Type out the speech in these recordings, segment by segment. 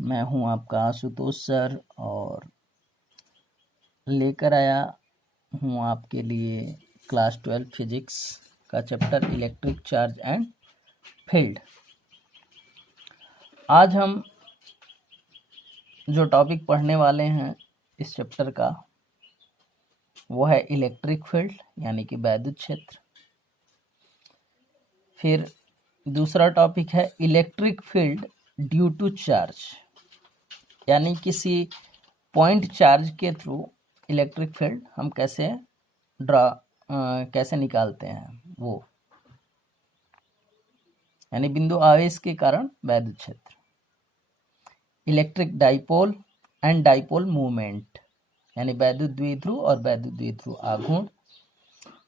मैं हूं आपका आशुतोष सर और लेकर आया हूं आपके लिए क्लास 12 फिजिक्स का chapter electric charge and field. आज हम जो टॉपिक पढ़ने वाले हैं इस चैप्टर का वो है इलेक्ट्रिक फील्ड यानी कि वैद्युत क्षेत्र। फिर दूसरा टॉपिक है electric field due to charge, यानी किसी पॉइंट चार्ज के थ्रू इलेक्ट्रिक फील्ड हम कैसे निकालते हैं वो, यानी बिंदु आवेश के कारण वैद्युत क्षेत्र। Electric dipole and dipole movement यानी वैद्युत द्विध्रुव और वैद्युत द्विध्रुव आघूर्ण।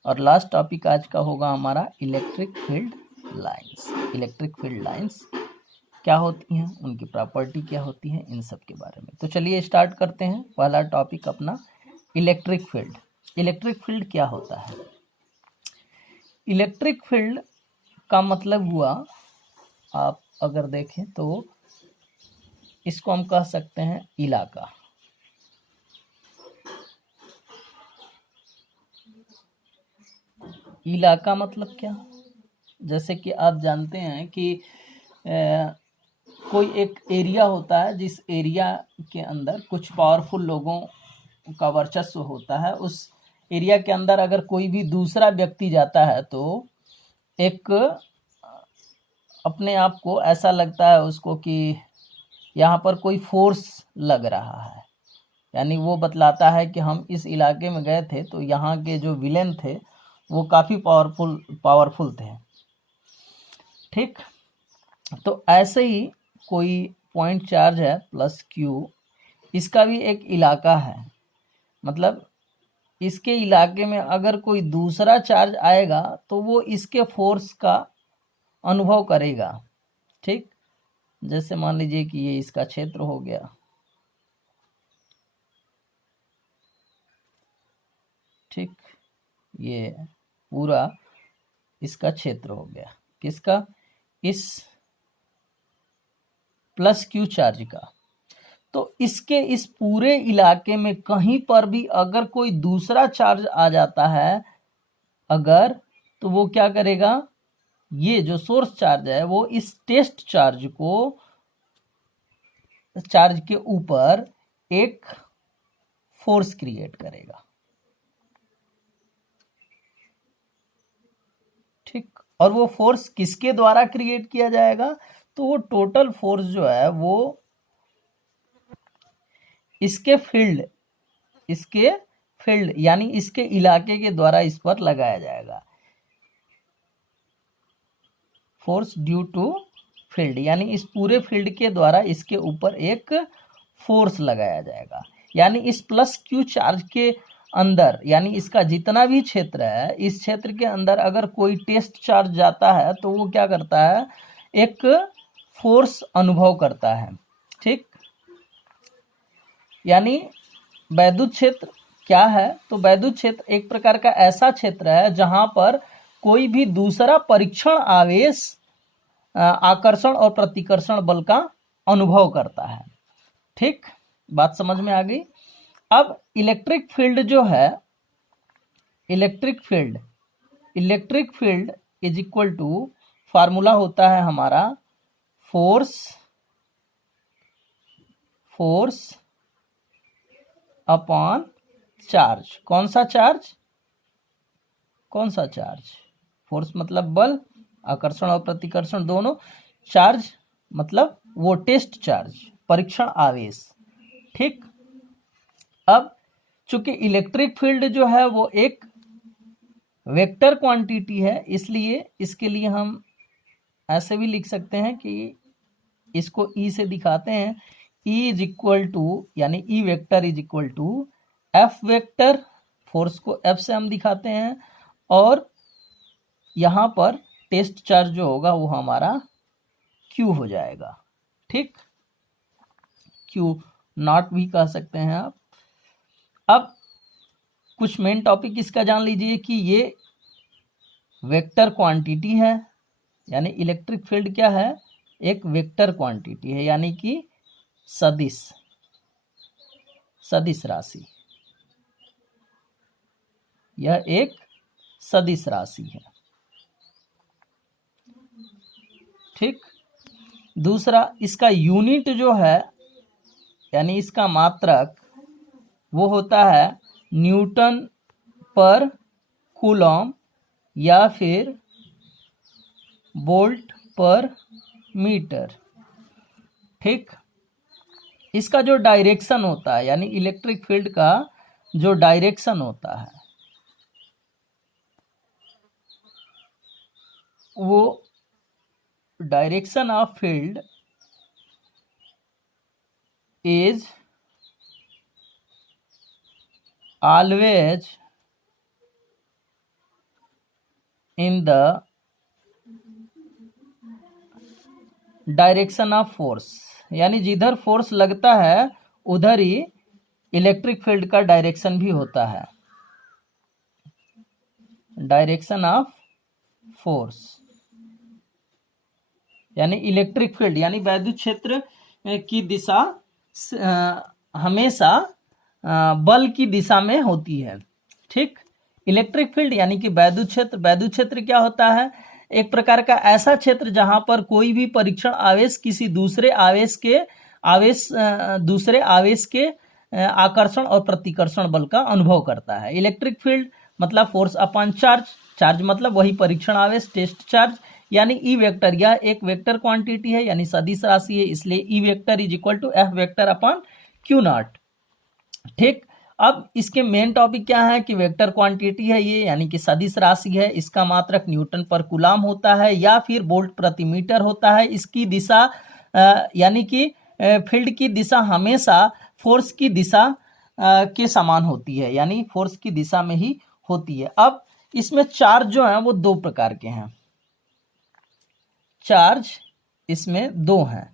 और लास्ट टॉपिक आज का होगा हमारा electric field lines. Electric field lines क्या होती हैं, उनकी प्रॉपर्टी क्या होती है, इन सब के बारे में। तो चलिए स्टार्ट करते हैं। पहला टॉपिक अपना इलेक्ट्रिक फील्ड। इलेक्ट्रिक फील्ड क्या होता है? इलेक्ट्रिक फील्ड का मतलब हुआ, आप अगर देखें तो इसको हम कह सकते हैं इलाका। इलाका मतलब क्या? जैसे कि आप जानते हैं कि कोई एक एरिया होता है, जिस एरिया के अंदर कुछ पावरफुल लोगों का वर्चस्व होता है। उस एरिया के अंदर अगर कोई भी दूसरा व्यक्ति जाता है तो एक अपने आप को ऐसा लगता है उसको कि यहाँ पर कोई फोर्स लग रहा है, यानी वो बतलाता है कि हम इस इलाके में गए थे तो यहाँ के जो विलेन थे वो काफ़ी पावरफुल थे। ठीक, तो ऐसे ही कोई पॉइंट चार्ज है प्लस क्यू, इसका भी एक इलाका है। मतलब इसके इलाके में अगर कोई दूसरा चार्ज आएगा तो वो इसके फोर्स का अनुभव करेगा। ठीक, जैसे मान लीजिए कि ये इसका क्षेत्र हो गया। ठीक, ये पूरा इसका क्षेत्र हो गया, किसका? इस प्लस क्यू चार्ज का। तो इसके इस पूरे इलाके में कहीं पर भी अगर कोई दूसरा चार्ज आ जाता है अगर, तो वो क्या करेगा, ये जो सोर्स चार्ज है वो इस टेस्ट चार्ज के ऊपर एक फोर्स क्रिएट करेगा। ठीक, और वो फोर्स किसके द्वारा क्रिएट किया जाएगा? तो वो टोटल फोर्स जो है वो इसके फील्ड यानी इसके इलाके के द्वारा इस पर लगाया जाएगा। फोर्स ड्यू टू फील्ड यानी इस पूरे फील्ड के द्वारा इसके ऊपर एक फोर्स लगाया जाएगा। यानी इस प्लस क्यू चार्ज के अंदर, यानी इसका जितना भी क्षेत्र है, इस क्षेत्र के अंदर अगर कोई टेस्ट चार्ज जाता है तो वो क्या करता है, एक फोर्स अनुभव करता है। ठीक, यानी वैद्युत क्षेत्र क्या है? तो वैद्युत क्षेत्र एक प्रकार का ऐसा क्षेत्र है जहां पर कोई भी दूसरा परीक्षण आवेश आकर्षण और प्रतिकर्षण बल का अनुभव करता है। ठीक, बात समझ में आ गई। अब इलेक्ट्रिक फील्ड जो है, electric field is equal to, formula होता है हमारा फोर्स अपॉन चार्ज। कौन सा चार्ज? फोर्स मतलब बल, आकर्षण और प्रतिकर्षण दोनों, चार्ज मतलब वो टेस्ट चार्ज, परीक्षण आवेश। ठीक, अब चूंकि इलेक्ट्रिक फील्ड जो है वो एक वेक्टर क्वांटिटी है, इसलिए इसके लिए हम ऐसे भी लिख सकते हैं कि इसको ई से दिखाते हैं। E इज इक्वल टू, यानी E vector is equal to F vector, force को एफ से हम दिखाते हैं, और यहां पर टेस्ट चार्ज जो होगा वो हमारा Q हो जाएगा। ठीक, Q नॉट भी कह सकते हैं आप। अब कुछ मेन टॉपिक इसका जान लीजिए कि ये वेक्टर क्वांटिटी है, यानी इलेक्ट्रिक फील्ड क्या है, एक वेक्टर क्वांटिटी है, यानी कि सदिश सदिश राशि, यह एक सदिश राशि है। ठीक। दूसरा, इसका यूनिट जो है यानी इसका मात्रक वो होता है न्यूटन पर कूलम या फिर वोल्ट पर मीटर। ठीक। इसका जो डायरेक्शन होता है यानी इलेक्ट्रिक फील्ड का जो डायरेक्शन होता है वो direction of field is always in the direction of force, यानी जिधर फोर्स लगता है उधर ही इलेक्ट्रिक फील्ड का डायरेक्शन भी होता है। डायरेक्शन ऑफ फोर्स यानी इलेक्ट्रिक फील्ड यानी वैद्युत क्षेत्र की दिशा हमेशा बल की दिशा में होती है। ठीक। इलेक्ट्रिक फील्ड यानी कि वैद्युत क्षेत्र, वैद्युत क्षेत्र क्या होता है? एक प्रकार का ऐसा क्षेत्र जहां पर कोई भी परीक्षण आवेश किसी दूसरे आवेश के आकर्षण और प्रतिकर्षण बल का अनुभव करता है। इलेक्ट्रिक फील्ड मतलब फोर्स अपॉन चार्ज, चार्ज मतलब वही परीक्षण आवेश, टेस्ट चार्ज, यानी ई वेक्टर, यह एक वेक्टर क्वांटिटी है यानी सदिश राशि है, इसलिए E vector is equal to F vector upon Q naught. ठीक। अब इसके मेन टॉपिक क्या है कि वेक्टर क्वांटिटी है ये, यानी कि सदिश राशि है, इसका मात्रक न्यूटन पर कूलाम होता है या फिर वोल्ट प्रति मीटर होता है। इसकी दिशा यानी कि फील्ड की दिशा हमेशा फोर्स की दिशा के समान होती है, यानी फोर्स की दिशा में ही होती है। अब इसमें चार्ज जो है वो दो प्रकार के हैं, चार्ज इसमें दो हैं,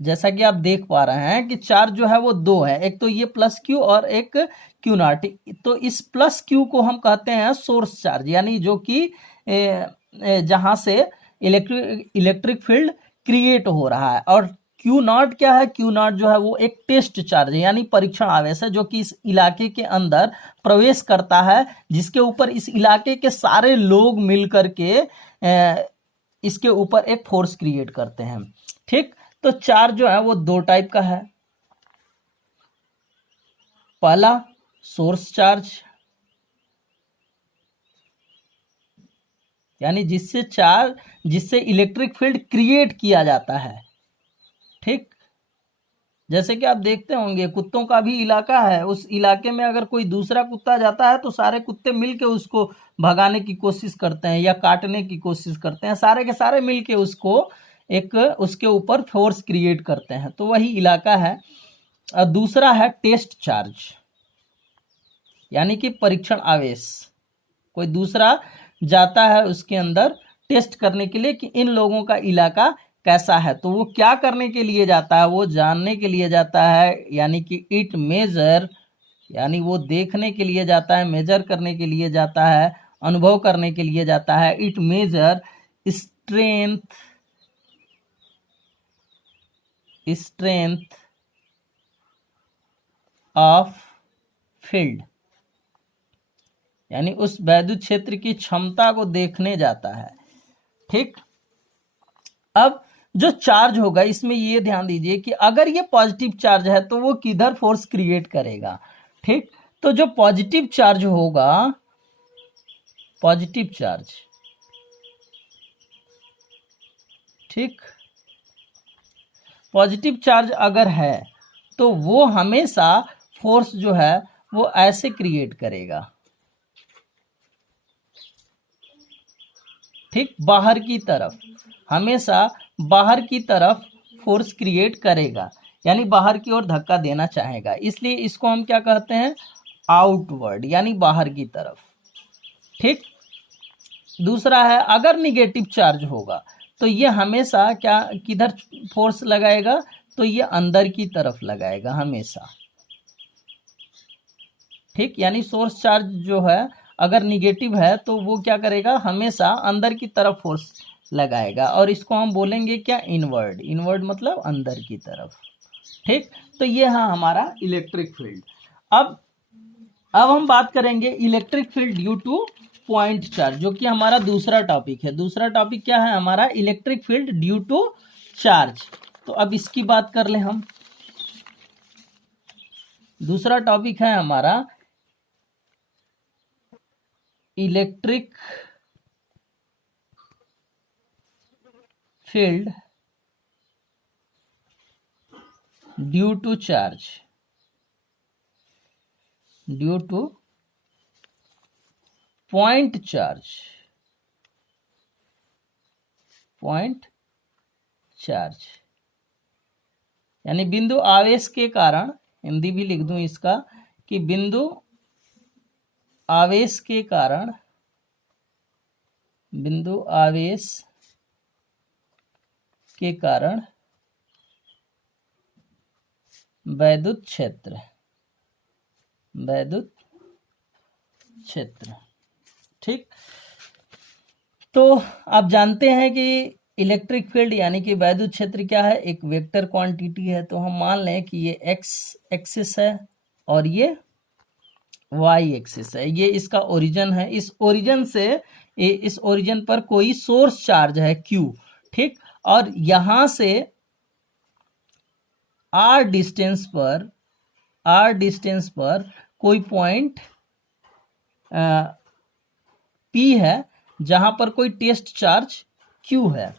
जैसा कि आप देख पा रहे हैं कि चार्ज जो है वो दो है, एक तो ये प्लस क्यू और एक क्यू नॉट। तो इस प्लस क्यू को हम कहते हैं सोर्स चार्ज, यानी जो कि जहां से इलेक्ट्रिक फील्ड क्रिएट हो रहा है। और क्यू नॉट क्या है? क्यू नॉट जो है वो एक टेस्ट चार्ज है यानी परीक्षण आवेश है, जो कि इस इलाके के अंदर प्रवेश करता है, जिसके ऊपर इस इलाके के सारे लोग मिल करके इसके ऊपर एक फोर्स क्रिएट करते हैं। ठीक। तो चार्ज जो है वो दो टाइप का है। पहला सोर्स चार्ज, यानी जिससे इलेक्ट्रिक फील्ड क्रिएट किया जाता है। ठीक। जैसे कि आप देखते होंगे कुत्तों का भी इलाका है, उस इलाके में अगर कोई दूसरा कुत्ता जाता है तो सारे कुत्ते मिलके उसको भगाने की कोशिश करते हैं या काटने की कोशिश करते हैं, सारे के सारे मिलके उसके ऊपर फोर्स क्रिएट करते हैं, तो वही इलाका है। और दूसरा है टेस्ट चार्ज, यानी कि परीक्षण आवेश, कोई दूसरा जाता है उसके अंदर टेस्ट करने के लिए कि इन लोगों का इलाका कैसा है, तो वो क्या करने के लिए जाता है? वो जानने के लिए जाता है, यानी कि इट मेजर, यानी वो देखने के लिए जाता है, मेजर करने के लिए जाता है, अनुभव करने के लिए जाता है। It measure strength of field, यानी उस वैद्युत क्षेत्र की क्षमता को देखने जाता है। ठीक। अब जो चार्ज होगा इसमें ये ध्यान दीजिए कि अगर ये पॉजिटिव चार्ज है तो वो किधर फोर्स क्रिएट करेगा। ठीक। तो जो पॉजिटिव चार्ज होगा, पॉजिटिव चार्ज, ठीक, पॉजिटिव चार्ज अगर है तो वो हमेशा फोर्स जो है वो ऐसे क्रिएट करेगा। ठीक। बाहर की तरफ, हमेशा बाहर की तरफ फोर्स क्रिएट करेगा, यानी बाहर की ओर धक्का देना चाहेगा, इसलिए इसको हम क्या कहते हैं? आउटवर्ड, यानी बाहर की तरफ। ठीक। दूसरा है अगर निगेटिव चार्ज होगा तो ये हमेशा क्या किधर फोर्स लगाएगा? तो ये अंदर की तरफ लगाएगा हमेशा। ठीक। यानी सोर्स चार्ज जो है अगर निगेटिव है तो वो क्या करेगा? हमेशा अंदर की तरफ फोर्स लगाएगा, और इसको हम बोलेंगे क्या, इनवर्ड। इनवर्ड मतलब अंदर की तरफ। ठीक, तो ये है हमारा इलेक्ट्रिक फील्ड। अब हम बात करेंगे electric field due to point charge, जो कि हमारा दूसरा टॉपिक है। दूसरा टॉपिक क्या है हमारा, electric field due to charge. तो अब इसकी बात कर ले हम। दूसरा टॉपिक है हमारा electric field due to charge, due to point charge, point charge यानी बिंदु आवेश के कारण, हिंदी भी लिख दूं इसका कि बिंदु आवेश के कारण, बिंदु आवेश के कारण वैद्युत क्षेत्र, वैद्युत क्षेत्र। ठीक, तो आप जानते हैं कि इलेक्ट्रिक फील्ड यानी कि वैद्युत क्षेत्र क्या है, एक वेक्टर क्वांटिटी है। तो हम मान लें कि ये एक्स एक्सिस है और ये वाई एक्सिस है, ये इसका ओरिजिन है। इस ओरिजिन से इस ओरिजिन पर कोई सोर्स चार्ज है क्यू। ठीक, और यहां से आर डिस्टेंस पर कोई पॉइंट पी है जहां पर कोई टेस्ट चार्ज क्यू है।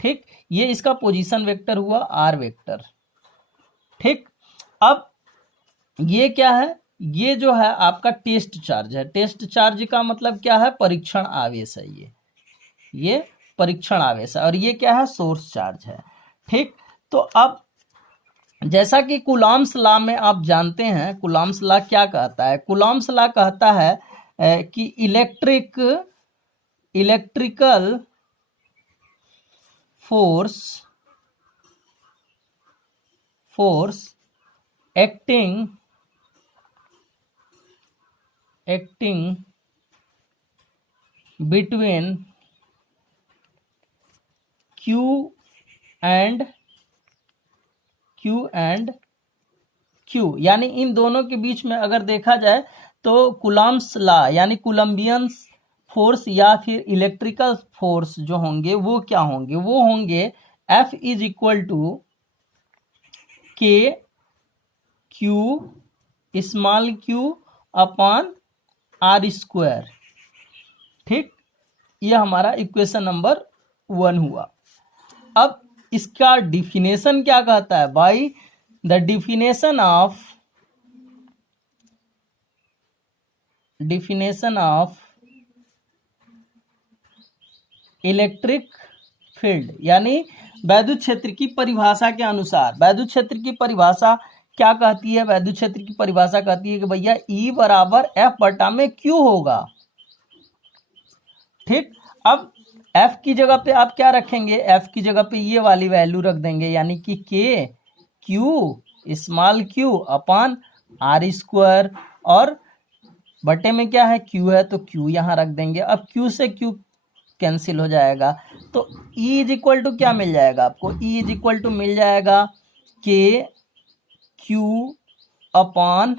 ठीक, ये इसका पोजीशन वेक्टर हुआ आर वेक्टर। ठीक, अब ये क्या है, ये जो है आपका टेस्ट चार्ज है। टेस्ट चार्ज का मतलब क्या है, परीक्षण आवेश है। ये परीक्षण आवेश है, और ये क्या है, सोर्स चार्ज है। ठीक, तो अब जैसा कि कूलॉम्स लॉ में आप जानते हैं, कूलॉम्स लॉ क्या कहता है, कूलॉम्स लॉ कहता है कि electrical force acting between Q and Q यानी इन दोनों के बीच में अगर देखा जाए तो कूलॉम्स लॉ यानी कूलम्बियन फोर्स या फिर इलेक्ट्रिकल फोर्स जो होंगे वो क्या होंगे, वो होंगे F is equal to K Q small q upon R square. ठीक, ये हमारा इक्वेशन नंबर 1 हुआ। अब इसका डिफिनेशन क्या कहता है, by the definition of electric field यानी वैद्युत क्षेत्र की परिभाषा के अनुसार, वैद्युत क्षेत्र की परिभाषा क्या कहती है, वैद्युत क्षेत्र की परिभाषा कहती है कि भैया E बराबर F बटा में Q होगा। ठीक, अब F की जगह पे आप क्या रखेंगे, F की जगह पे ये वाली वैल्यू रख देंगे यानी कि K Q small q upon R square, और बटे में क्या है, Q है तो Q यहां रख देंगे। अब Q से Q कैंसिल हो जाएगा, तो E इज इक्वल टू क्या मिल जाएगा आपको, E इज इक्वल टू मिल जाएगा K Q upon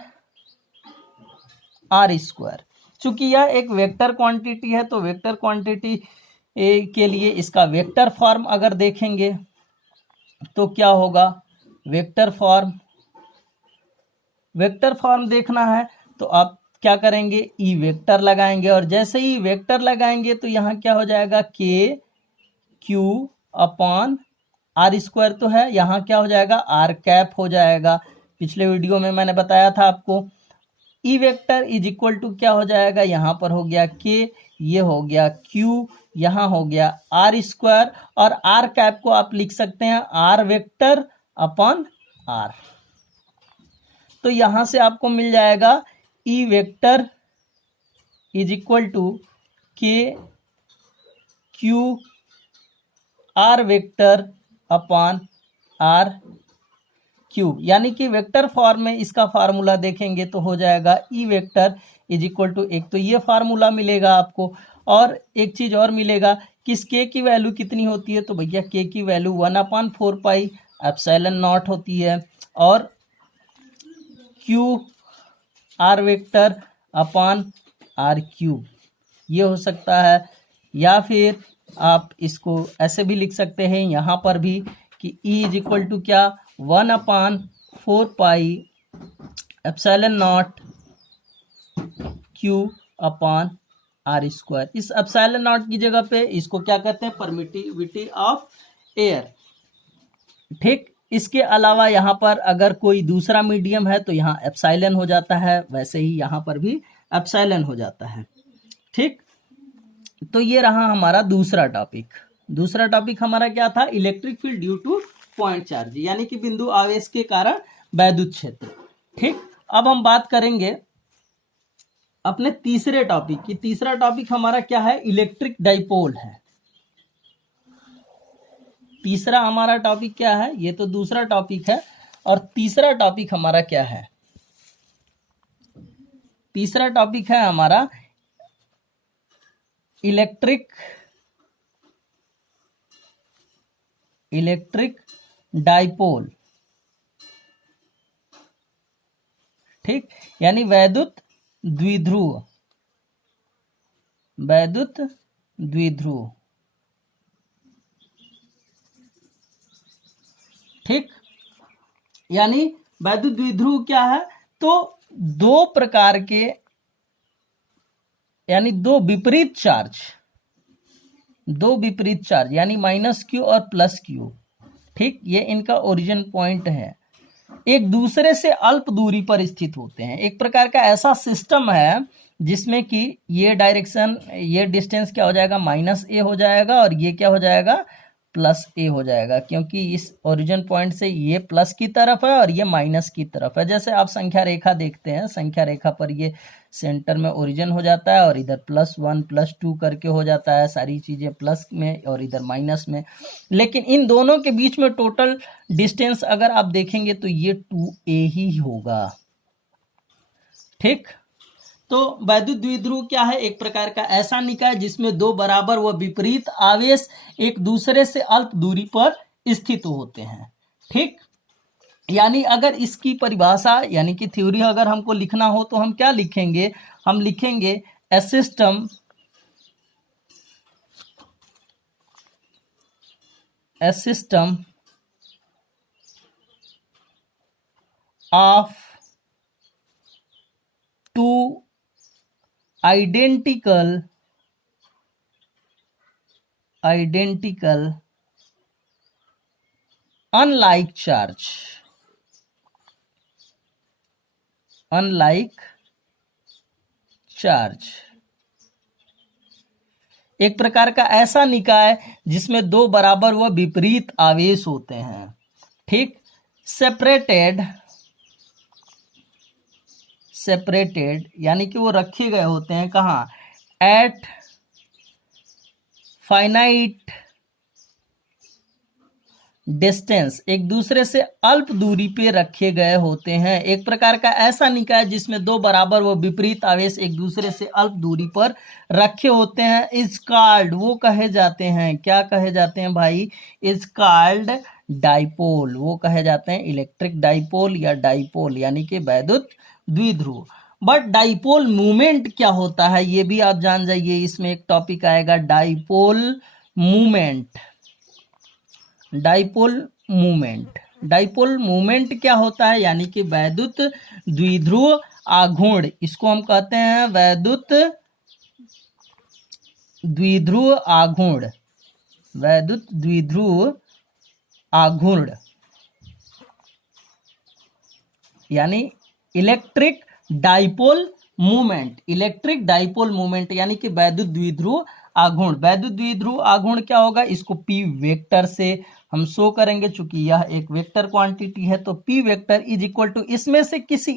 R square. चूंकि यह एक वेक्टर क्वांटिटी है तो वेक्टर क्वांटिटी के लिए इसका वेक्टर फॉर्म अगर देखेंगे तो क्या होगा, वेक्टर फॉर्म देखना है तो आप क्या करेंगे, ई वेक्टर लगाएंगे, और जैसे ही वेक्टर लगाएंगे तो यहाँ क्या हो जाएगा, के क्यू अपॉन आर स्क्वायर तो है, यहाँ क्या हो जाएगा, आर कैप हो जाएगा। पिछले वीडियो में मैंने बताया था आपको। E vector is equal to क्या हो जाएगा, यहाँ पर हो गया के, ये हो गया क्यू, यहाँ हो गया आर स्क्वायर, और आर कैप को आप लिख सकते हैं आर वेक्टर अपॉन आर। तो यहां से आपको मिल जाएगा E vector is equal to K Q R vector upon R Q, यानी कि वेक्टर फॉर्म में इसका फार्मूला देखेंगे तो हो जाएगा E vector is equal to, एक तो ये फार्मूला मिलेगा आपको, और एक चीज और मिलेगा किस के की वैल्यू कितनी होती है, तो भैया के की वैल्यू 1/4 एप्सिलॉन नॉट होती है, और Q R vector upon R cube ये हो सकता है। या फिर आप इसको ऐसे भी लिख सकते हैं यहाँ पर भी कि E इज इक्वल टू क्या, 1/4 epsilon naught Q upon R square. इस एप्सिलॉन नॉट की जगह पे इसको क्या कहते हैं, परमिटिविटी ऑफ एयर। ठीक, इसके अलावा यहाँ पर अगर कोई दूसरा मीडियम है तो यहाँ एप्सिलॉन हो जाता है, वैसे ही यहाँ पर भी एप्सिलॉन हो जाता है। ठीक, तो ये रहा हमारा दूसरा टॉपिक। दूसरा टॉपिक हमारा क्या था, electric field due to point charge, यानी कि बिंदु आवेश के कारण वैद्युत क्षेत्र। ठीक, अब हम बात करेंगे अपने तीसरे टॉपिक की। तीसरा टॉपिक हमारा क्या है, इलेक्ट्रिक डाइपोल है। तीसरा हमारा टॉपिक क्या है, ये तो दूसरा टॉपिक है, और तीसरा टॉपिक हमारा क्या है, तीसरा टॉपिक है हमारा इलेक्ट्रिक डाइपोल। ठीक, यानी वैद्युत द्विध्रुव, वैद्युत द्विध्रुव। ठीक, यानी वैद्युत द्विध्रुव क्या है, तो दो प्रकार के, यानी दो विपरीत चार्ज यानी -q और +q। ठीक, ये इनका ओरिजिन पॉइंट है, एक दूसरे से अल्प दूरी पर स्थित होते हैं। एक प्रकार का ऐसा सिस्टम है जिसमें कि ये डायरेक्शन, ये डिस्टेंस क्या हो जाएगा, -a हो जाएगा, और ये क्या हो जाएगा, +a हो जाएगा, क्योंकि इस ओरिजिन पॉइंट से ये प्लस की तरफ है और ये माइनस की तरफ है। जैसे आप संख्या रेखा देखते हैं, संख्या रेखा पर ये सेंटर में ओरिजिन हो जाता है और इधर +1 +2 करके हो जाता है, सारी चीजें प्लस में और इधर माइनस में। लेकिन इन दोनों के बीच में टोटल डिस्टेंस अगर आप देखेंगे तो ये 2a ही होगा। ठीक, तो वैद्युत द्विध्रुव क्या है, एक प्रकार का ऐसा निकाय जिसमें दो बराबर व विपरीत आवेश एक दूसरे से अल्प दूरी पर स्थित होते हैं। ठीक, यानी अगर इसकी परिभाषा यानी कि थ्योरी अगर हमको लिखना हो तो हम क्या लिखेंगे, हम लिखेंगे a system of two identical unlike charge एक प्रकार का ऐसा निकाय जिसमें दो बराबर व विपरीत आवेश होते हैं। ठीक, सेपरेटेड यानी कि वो रखे गए होते हैं कहाँ, एट फाइनाइट डिस्टेंस, एक दूसरे से अल्प दूरी पे रखे गए होते हैं। एक प्रकार का ऐसा निकाय जिसमें दो बराबर व विपरीत आवेश एक दूसरे से अल्प दूरी पर रखे होते हैं, इज कॉल्ड, वो कहे जाते हैं, क्या कहे जाते हैं भाई, इज कॉल्ड डाइपोल, वो कहे जाते हैं इलेक्ट्रिक डाइपोल या डाइपोल, यानी कि वैद्युत द्विध्रुव। बट डाइपोल मूवमेंट क्या होता है ये भी आप जान जाइए, इसमें एक टॉपिक आएगा डाइपोल मूवमेंट। डाइपोल मूवमेंट क्या होता है, यानी कि वैद्युत द्विध्रुव आघूर्ण, इसको हम कहते हैं वैद्युत द्विध्रुव आघूर्ण, यानी इलेक्ट्रिक डाइपोल मूवमेंट, यानी कि वैद्युत द्विध्रुव आघूर्ण। वैद्युत द्विध्रुव आघूर्ण क्या होगा, इसको P वेक्टर से हम शो करेंगे, चूंकि यह एक वेक्टर क्वांटिटी है, तो P vector is equal to, इसमें से किसी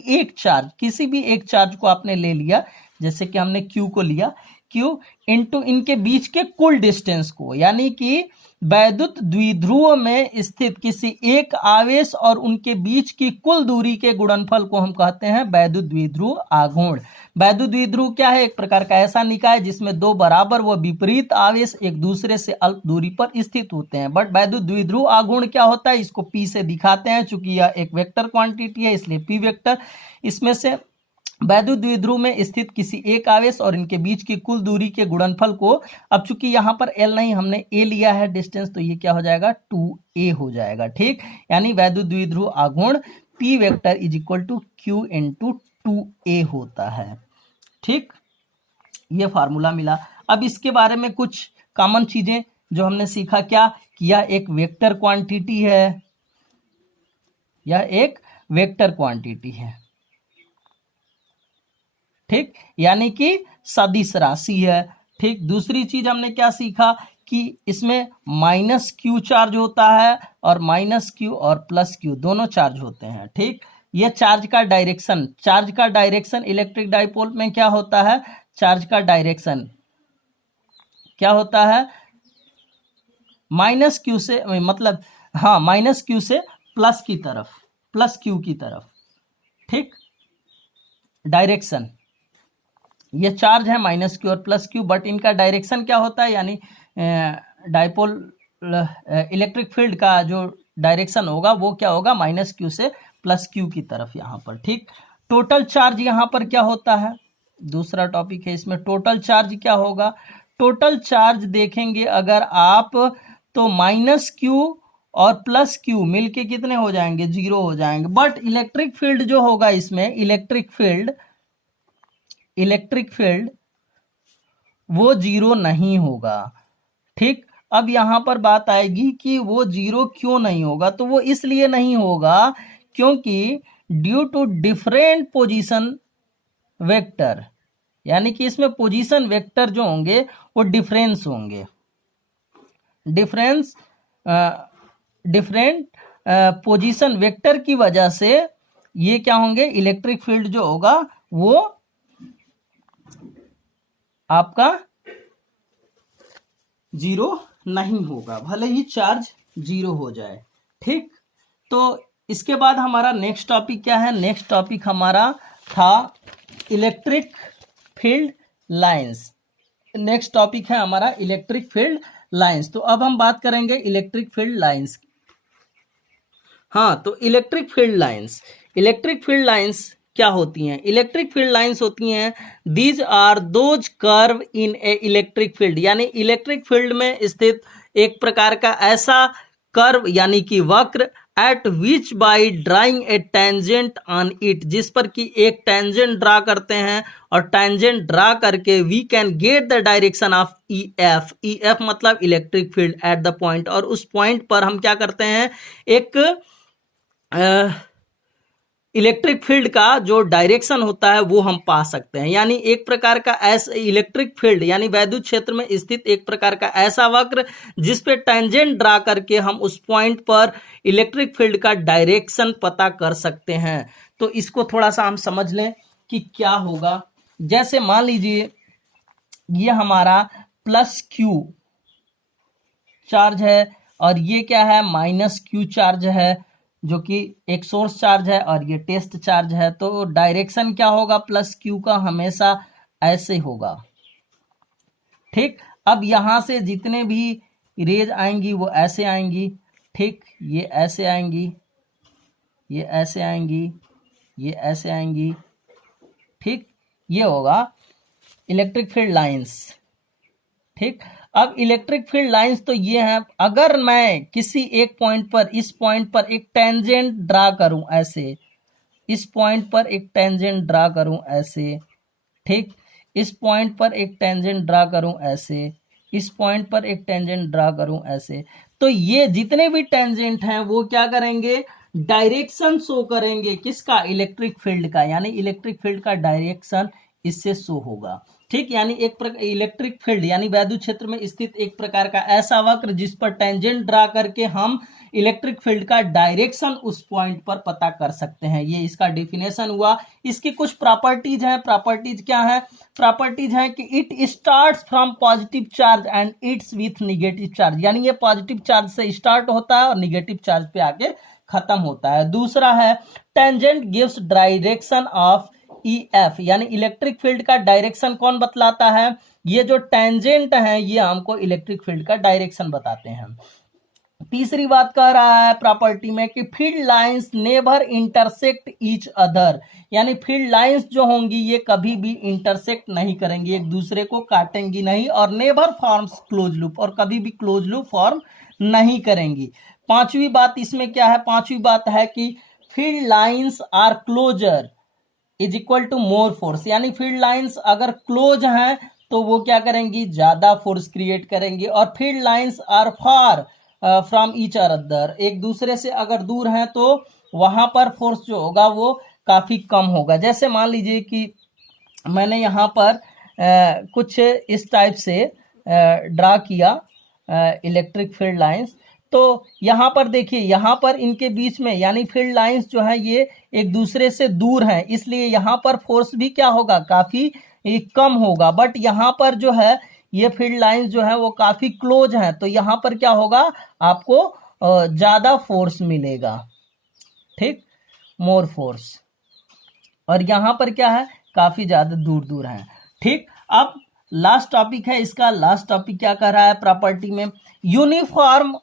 भी एक चार्ज को आपने ले लिया, जैसे कि हमने Q को लिया, Q इंटू इनके बीच के कुल डिस्टेंस को, यानी कि वैद्युत द्विध्रुव में स्थित किसी एक आवेश और उनके बीच की कुल दूरी के गुणनफल को हम कहते हैं वैद्युत द्विध्रुव आघूर्ण। वैद्युत द्विध्रुव क्या है? एक प्रकार का ऐसा निकाय जिसमें दो बराबर व विपरीत आवेश एक दूसरे से अल्प दूरी पर स्थित होते हैं। बट वैद्युत द्विध्रुव आघूर्ण क्या होता है? इसको P से दिखाते हैं, चूंकि यह एक वेक्टर क्वांटिटी है इसलिए P वेक्टर। इसमें से वैद्युत द्विध्रुव में स्थित किसी एक आवेश और इनके बीच की कुल दूरी के गुणनफल को, अब चूंकि यहाँ पर L नहीं हमने A लिया है डिस्टेंस, तो ये क्या हो जाएगा? 2A हो जाएगा। ठीक, यानी वैद्युत द्विध्रुव आघूर्ण P vector is equal to Q into 2A होता है। ठीक, ये फार्मूला मिला। अब इसके बारे में कुछ कॉमन चीजें जो हमने सीखा, क्या कि यह एक वेक्टर क्वांटिटी है, यह एक वेक्टर क्वांटिटी है। ठीक, यानी कि सदिश राशि है। ठीक, दूसरी चीज हमने क्या सीखा कि इसमें माइनस क्यू चार्ज होता है और माइनस क्यू और प्लस क्यू दोनों चार्ज होते हैं। ठीक, ये चार्ज का डायरेक्शन इलेक्ट्रिक डाइपोल में क्या होता है? चार्ज का डायरेक्शन क्या होता है? माइनस क्यू से, मतलब हाँ, माइनस क्यू से प्लस की तरफ, प्लस क्यू की तरफ। ठीक, डायरेक्शन, ये चार्ज है माइनस क्यू और प्लस क्यू, बट इनका डायरेक्शन क्या होता है? यानी डाइपोल इलेक्ट्रिक फील्ड का जो डायरेक्शन होगा वो क्या होगा? माइनस क्यू से प्लस क्यू की तरफ यहाँ पर। ठीक, टोटल चार्ज यहाँ पर क्या होता है? दूसरा टॉपिक है इसमें, टोटल चार्ज क्या होगा? टोटल चार्ज देखेंगे अगर आप, तो माइनस क्यू और प्लस क्यू मिलके कितने हो जाएंगे? 0 हो जाएंगे। बट इलेक्ट्रिक फील्ड जो होगा इसमें, इलेक्ट्रिक फील्ड वो 0 नहीं होगा। ठीक, अब यहां पर बात आएगी कि वो 0 क्यों नहीं होगा? तो वो इसलिए नहीं होगा क्योंकि due to different position vector, यानी कि इसमें पोजीशन वेक्टर जो होंगे वो डिफरेंस होंगे, डिफरेंट पोजीशन वेक्टर की वजह से ये क्या होंगे? इलेक्ट्रिक फील्ड जो होगा वो आपका 0 नहीं होगा, भले ही चार्ज 0 हो जाए। ठीक, तो इसके बाद हमारा नेक्स्ट टॉपिक क्या है? नेक्स्ट टॉपिक हमारा था electric field lines. Next topic है हमारा इलेक्ट्रिक फील्ड लाइंस। तो अब हम बात करेंगे इलेक्ट्रिक फील्ड लाइंस की। हाँ, तो इलेक्ट्रिक फील्ड लाइंस क्या होती हैं? इलेक्ट्रिक फील्ड लाइंस होती हैं, these are those curve in a electric field, यानी इलेक्ट्रिक फील्ड में स्थित एक प्रकार का ऐसा कर्व यानी कि वक्र, at which by drawing a tangent on it, जिस पर कि एक टेंजेंट ड्रा करते हैं और टेंजेंट ड्रा करके we can get the direction of EF। EF मतलब electric field at the point, और उस पॉइंट पर हम क्या करते हैं? एक इलेक्ट्रिक फील्ड का जो डायरेक्शन होता है वो हम पा सकते हैं। यानी एक प्रकार का ऐसा इलेक्ट्रिक फील्ड यानी वैद्युत क्षेत्र में स्थित एक प्रकार का ऐसा वक्र जिस पे टेंजेंट ड्रा करके हम उस पॉइंट पर इलेक्ट्रिक फील्ड का डायरेक्शन पता कर सकते हैं। तो इसको थोड़ा सा हम समझ लें कि क्या होगा। जैसे मान लीजिए ये हमारा प्लस क्यू चार्ज है और ये क्या है? माइनस क्यू चार्ज है, जो कि एक सोर्स चार्ज है और ये टेस्ट चार्ज है। तो डायरेक्शन क्या होगा? प्लस क्यू का हमेशा ऐसे होगा। ठीक, अब यहां से जितने भी रेज आएंगी वो ऐसे आएंगी। ठीक, ये ऐसे आएंगी, ये ऐसे आएंगी, ये ऐसे आएंगी। ठीक, ये होगा इलेक्ट्रिक फील्ड लाइंस। ठीक, अब इलेक्ट्रिक फील्ड लाइंस तो ये है, अगर मैं किसी एक पॉइंट पर, इस पॉइंट पर एक टेंजेंट ड्रा करूं ऐसे, इस पॉइंट पर एक टेंजेंट ड्रा करूं ऐसे, ठीक, इस पॉइंट पर एक टेंजेंट ड्रा करूं ऐसे, इस पॉइंट पर एक टेंजेंट ड्रा करूं ऐसे, तो ये जितने भी टेंजेंट हैं वो क्या करेंगे? डायरेक्शन शो करेंगे। किसका? इलेक्ट्रिक फील्ड का, यानी इलेक्ट्रिक फील्ड का डायरेक्शन इससे शो होगा। ठीक, यानी एक प्रकार इलेक्ट्रिक फील्ड यानी वैद्युत क्षेत्र में स्थित एक प्रकार का ऐसा वक्र जिस पर टेंजेंट ड्रा करके हम इलेक्ट्रिक फील्ड का डायरेक्शन उस पॉइंट पर पता कर सकते हैं। ये इसका डेफिनेशन हुआ। इसकी कुछ प्रॉपर्टीज हैं। प्रॉपर्टीज क्या है? प्रॉपर्टीज है कि it starts from positive charge and it's with negative charge, यानी ये पॉजिटिव चार्ज से स्टार्ट होता है और निगेटिव चार्ज पे आके खत्म होता है। दूसरा है tangent gives direction of E F यानी इलेक्ट्रिक फील्ड का डायरेक्शन कौन बतलाता है? ये जो टेंजेंट है ये हमको इलेक्ट्रिक फील्ड का डायरेक्शन बताते हैं। तीसरी बात कह रहा है प्रॉपर्टी में कि field lines never intersect each other, यानी फील्ड लाइंस जो होंगी ये कभी भी इंटरसेक्ट नहीं करेंगी, एक दूसरे को काटेंगी नहीं, और नेवर फॉर्म्स क्लोज लूप, और कभी भी क्लोज लूप फॉर्म नहीं करेंगी। पांचवी बात इसमें क्या है? पांचवी बात है कि field lines are closer is equal to more force, यानी फील्ड लाइंस अगर क्लोज हैं तो वो क्या करेंगी? ज्यादा फोर्स क्रिएट करेंगी। और field lines are far from each other, एक दूसरे से अगर दूर हैं तो वहां पर फोर्स जो होगा वो काफी कम होगा। जैसे मान लीजिए कि मैंने यहाँ पर कुछ इस टाइप से ड्रा किया इलेक्ट्रिक फील्ड लाइंस, तो यहाँ पर देखिए, यहाँ पर इनके बीच में यानी फील्ड लाइंस जो है ये एक दूसरे से दूर हैं, इसलिए यहाँ पर फोर्स भी क्या होगा? काफी कम होगा। बट यहाँ पर जो है ये फील्ड लाइंस जो है वो काफी क्लोज हैं, तो यहाँ पर क्या होगा? आपको ज्यादा फोर्स मिलेगा, ठीक, मोर फोर्स। और यहाँ पर क्या है? काफी ज्यादा दूर दूर है, ठीक। अब लास्ट टॉपिक है इसका, लास्ट टॉपिक क्या कह रहा है प्रॉपर्टी में? Uniform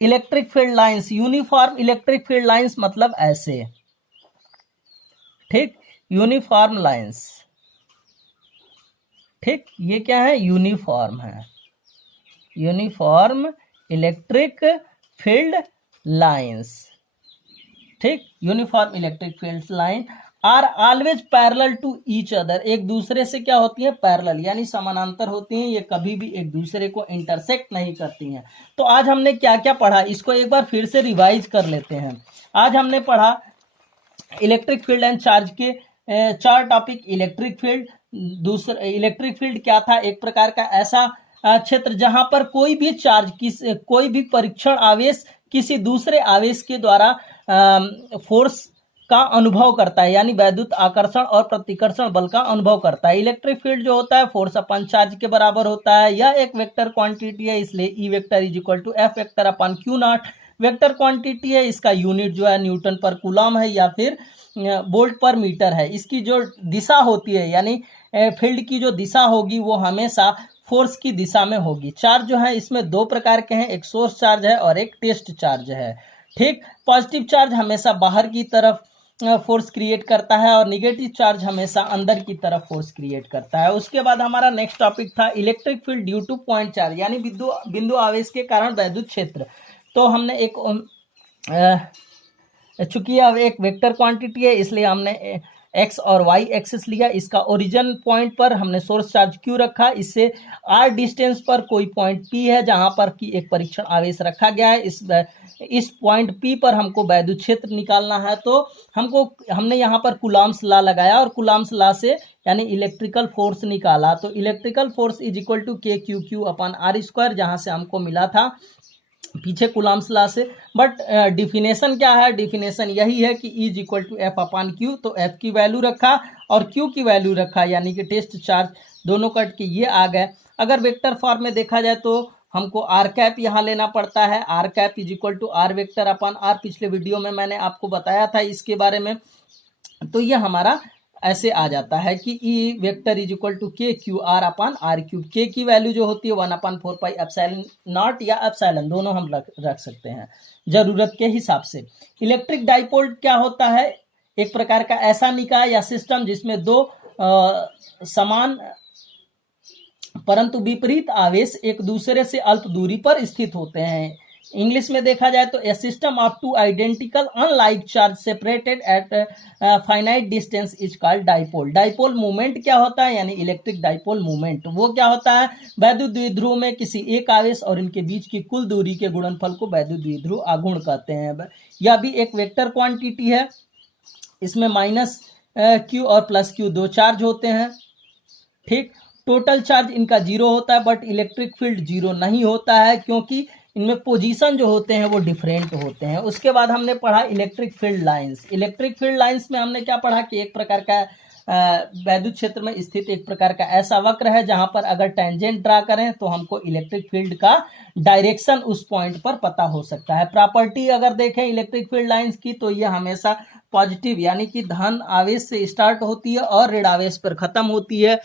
electric field lines. Uniform electric field lines मतलब ऐसे, ठीक, यूनिफॉर्म लाइंस, ठीक, ये क्या है? यूनिफॉर्म है, यूनिफॉर्म इलेक्ट्रिक फील्ड लाइंस, ठीक, uniform electric field line are always parallel to each other, एक दूसरे से क्या होती है? पैरेलल, यानी समानांतर होती हैं, ये कभी भी एक दूसरे को इंटरसेक्ट नहीं करती हैं। तो आज हमने क्या क्या पढ़ा, इसको एक बार फिर से रिवाइज कर लेते हैं। आज हमने पढ़ा इलेक्ट्रिक फील्ड एंड चार्ज के 4 टॉपिक। इलेक्ट्रिक फील्ड, दूसरा इलेक्ट्रिक फील्ड क्या था? एक प्रकार का ऐसा क्षेत्र जहां पर कोई भी चार्ज, कोई भी परीक्षण आवेश किसी दूसरे आवेश के द्वारा फोर्स का अनुभव करता है, यानी वैद्युत आकर्षण और प्रतिकर्षण बल का अनुभव करता है। इलेक्ट्रिक फील्ड जो होता है फोर्स अपन चार्ज के बराबर होता है। यह एक वेक्टर क्वांटिटी है, इसलिए E vector is equal to F vector upon Q naught. Vector quantity है, इसका यूनिट जो है न्यूटन पर कूलम है या फिर वोल्ट पर मीटर है। इसकी जो दिशा होती है, यानी फील्ड की जो दिशा होगी वो हमेशा फोर्स की दिशा में होगी। चार्ज जो है इसमें 2 प्रकार के हैं, एक सोर्स चार्ज है और एक टेस्ट चार्ज है, ठीक। पॉजिटिव चार्ज हमेशा बाहर की तरफ फोर्स क्रिएट करता है और निगेटिव चार्ज हमेशा अंदर की तरफ फोर्स क्रिएट करता है। उसके बाद हमारा नेक्स्ट टॉपिक था electric field due to point charge, यानी बिंदु आवेश के कारण वैद्युत क्षेत्र। तो हमने एक चूंकि अब एक वेक्टर क्वांटिटी है इसलिए हमने एक्स और वाई एक्सिस लिया। इसका ओरिजिन पॉइंट पर हमने सोर्स चार्ज क्यू रखा, इससे आर डिस्टेंस पर कोई पॉइंट पी है जहां पर कि एक परीक्षण आवेश रखा गया है। इस पॉइंट पी पर हमको वैद्युत क्षेत्र निकालना है, तो हमने यहाँ पर कूलॉम्स लॉ लगाया और कूलॉम्स लॉ से यानी इलेक्ट्रिकल फोर्स निकाला। तो electrical force is equal to K Q Q upon R square, जहां से हमको मिला था पीछे कूलॉम्स लॉ से। बट डिफिनेशन क्या है? डिफिनेशन यही है कि E is equal to F upon Q. तो एफ की वैल्यू रखा और क्यू की वैल्यू रखा, यानी कि टेस्ट चार्ज दोनों कट के ये आ गए। अगर वेक्टर फॉर्म में देखा जाए तो हमको आर कैप यहाँ लेना पड़ता है, R cap is equal to R vector upon R. पिछले वीडियो में मैंने आपको बताया था इसके बारे में। तो ये हमारा ऐसे आ जाता है कि E vector is equal to K Q R upon R cube. K की वैल्यू जो होती है 1/4 पाई एप्सिलॉन नॉट या एप्सिलॉन, दोनों हम रख सकते हैं जरूरत के हिसाब से। इलेक्ट्रिक डाइपोल क्या होता है? एक प्रकार का ऐसा निकाय या सिस्टम जिसमें 2 समान परंतु विपरीत आवेश एक दूसरे से अल्प दूरी पर स्थित होते हैं। इंग्लिश में देखा जाए तो a system of 2 identical unlike charge separated at finite distance is called dipole. Dipole movement क्या होता है? यानी इलेक्ट्रिक डाइपोल मूवमेंट वो क्या होता है? वैद्युत द्विध्रुव में किसी एक आवेश और इनके बीच की कुल दूरी के गुणनफल को वैद्युत द्विध्रुव आघूर्ण कहते हैं। यह भी एक वेक्टर क्वांटिटी है, इसमें माइनस क्यू और प्लस क्यू 2 चार्ज होते हैं, ठीक। टोटल चार्ज इनका 0 होता है, बट इलेक्ट्रिक फील्ड 0 नहीं होता है क्योंकि इनमें पोजीशन जो होते हैं वो डिफरेंट होते हैं। उसके बाद हमने पढ़ा electric field lines. Electric field lines में हमने क्या पढ़ा कि एक प्रकार का वैद्युत क्षेत्र में स्थित एक प्रकार का ऐसा वक्र है जहां पर अगर टेंजेंट ड्रा करें तो हमको इलेक्ट्रिक फील्ड का डायरेक्शन उस पॉइंट पर पता हो सकता है। प्रॉपर्टी अगर देखें इलेक्ट्रिक फील्ड लाइंस की तो ये हमेशा पॉजिटिव यानी कि धन आवेश से स्टार्ट होती है और ऋण आवेश पर खत्म होती है।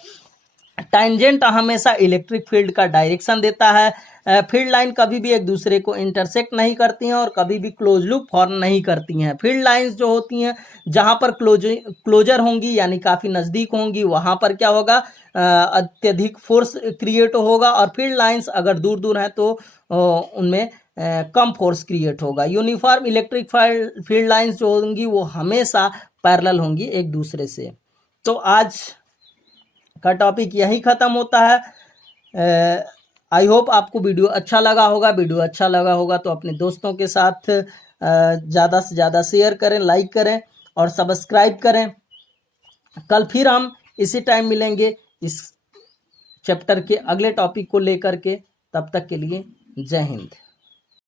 टांजेंट हमेशा इलेक्ट्रिक फील्ड का डायरेक्शन देता है। फील्ड लाइन कभी भी एक दूसरे को इंटरसेक्ट नहीं करती हैं और कभी भी क्लोज लूप फॉर्म नहीं करती हैं। फील्ड लाइंस जो होती हैं जहां पर क्लोजर होंगी यानी काफी नजदीक होंगी, वहां पर क्या होगा, अत्यधिक फोर्स क्रिएट होगा, और फील्ड लाइंस अगर दूर दूर हैं तो उनमें कम फोर्स क्रिएट होगा। यूनिफॉर्म इलेक्ट्रिक फील्ड लाइंस जो होंगी वो हमेशा पैरेलल होंगी एक दूसरे से। तो आज का टॉपिक यही खत्म होता है। आई होप आपको वीडियो अच्छा लगा होगा। वीडियो अच्छा लगा होगा तो अपने दोस्तों के साथ ज़्यादा से ज़्यादा शेयर करें, लाइक करें और सब्सक्राइब करें। कल फिर हम इसी टाइम मिलेंगे इस चैप्टर के अगले टॉपिक को लेकर के। तब तक के लिए जय हिंद।